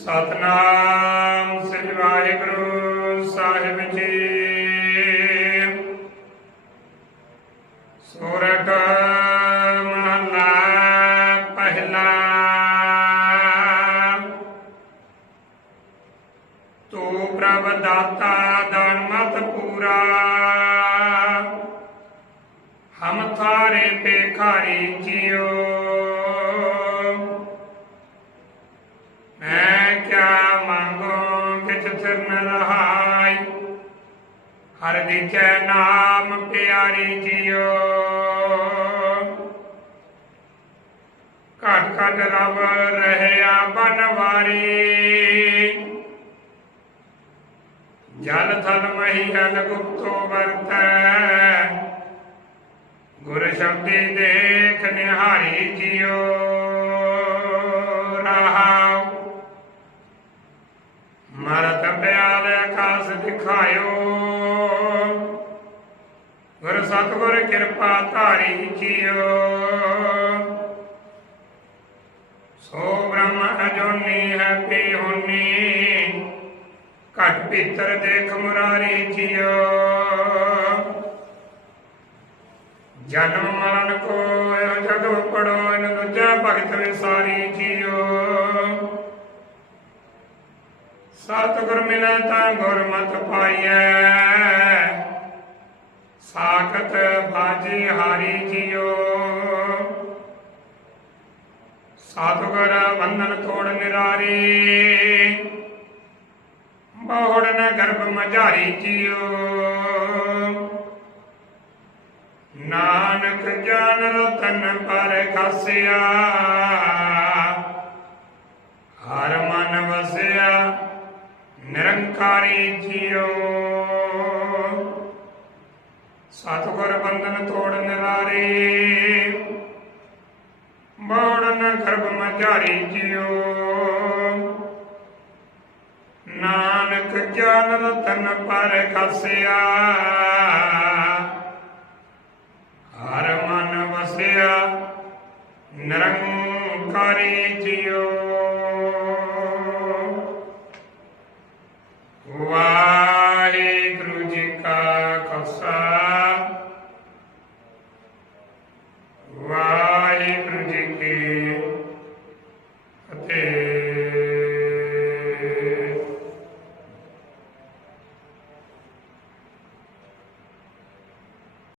ਸਤਨਾਮ ਸ੍ਰੀ ਵਾਹਿਗੁਰੂ ਸਾਹਿਬ ਜੀ। ਸੋਰਠ ਮਹਲਾ ਪਹਿਲਾ। ਤੂੰ ਪ੍ਰਭ ਦਾਤਾ ਦਾਨ ਮਤ ਪੂਰਾ। ਹਮ ਥਾਰੇ ਭੇਖਾਰੀ ਜਿਉ ਮੰਗੋ ਕਿਛ ਸਿਰ ਨ ਰਹਾਈ ਹਰ ਵਿਚੈ ਨਾਮ ਪਿਆਰੀ ਜਿਉ ਘਟ ਘਟ ਰਵ ਰਹਿਆ ਬਨਵਾਰੀ। ਜਲ ਥਲ ਮਹੀ ਅਨ ਗੁਪਤੋ ਵਰਤੈ। ਗੁਰ ਸ਼ਬਦੀ ਦੇਖ ਨਿਹਾਰੀ ਜਿਉ ਆਕਾਸ ਗੁਰ ਸਤਿਗੁਰ ਕਿਰਪਾ ਧਾਰੀ ਜੀਓ ਸੋ ਬ੍ਰਹਮ ਅਜੋਨੀ ਹੈ ਪੀ ਹੋਨੀ ਘਟ ਭੀਤਰ ਦੇਖ ਮੁਰਾਰੀ ਜਿਉ ਜਨਮ ਮਰਨ ਕੋ ਇਹੋ ਜਗ ਪੜੋ ਇਨ ਦੂਜਾ ਭਗਤ ਵਿਸਾਰੀ ਜੀਓ। ਸਤਿਗੁਰ ਮਿਲੈ ਤਾਂ ਗੁਰ ਪਾਈਐ। ਸਾਖਤ ਬਾਜੀ ਹਾਰੀ ਜੀਓ। ਸਤਿਗੁਰ ਬੰਧਨ ਤੋੜ ਨਿਰਾਰੀ। ਬਹੁੜ ਨ ਗਰਭ ਮਝਾਰੀ ਜਿਉ ਨਾਨਕ ਜਨ ਰਤਨ ਪਰ ਖਾਸਿਆ ਹਰ ਮਨ ਵਸਿਆ ਨਿਰੰਕਾਰੀ ਜਿਉ ਸਤਿਗੁਰ ਬੰਧਨ ਤੋੜ ਨਿਰਾਰੇ। ਬੋੜਨ ਗਰਭ ਮਝਾਰੀ ਜਿਉ। ਨਾਨਕ ਗਿਆਨ ਰਤਨ ਪਰ ਖਸਿਆ। ਹਰ ਮਨ ਵਸਿਆ। ਨਿਰੰਕਾਰੀ ਜਿਉ।